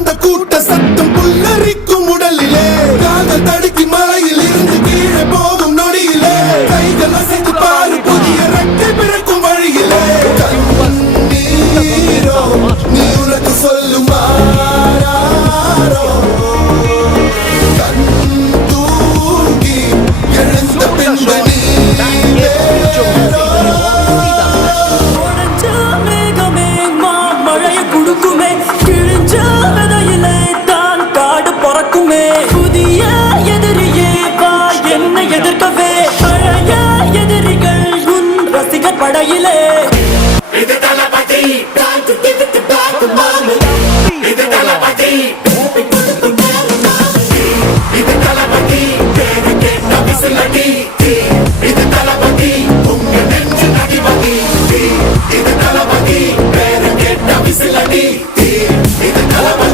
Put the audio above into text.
பறந்த கூட்ட சத்தம் புல்லரிக்கும் உடலிலே காதல் தடுக்கி மலையில் இருந்து கீழே போகும் நொடியிலே கைகள் அசைத்து பாரு புதிய ரெக்கை பிறக்கும் வழியிலே கண்ணீரோ நீ உனக்கு சொல்லுமாறோ கண் தூங்கி எழுந்த பின்பு குடுக்குமே கிழிஞ்ச விதையிலே தான் காடு பொறக்குமே புதிய எதிரியே வா என்னை எதிர்க்கவே பழைய எதிரிகள் உன் ரசிகர் படையிலே இது தளபதி இது தளபதி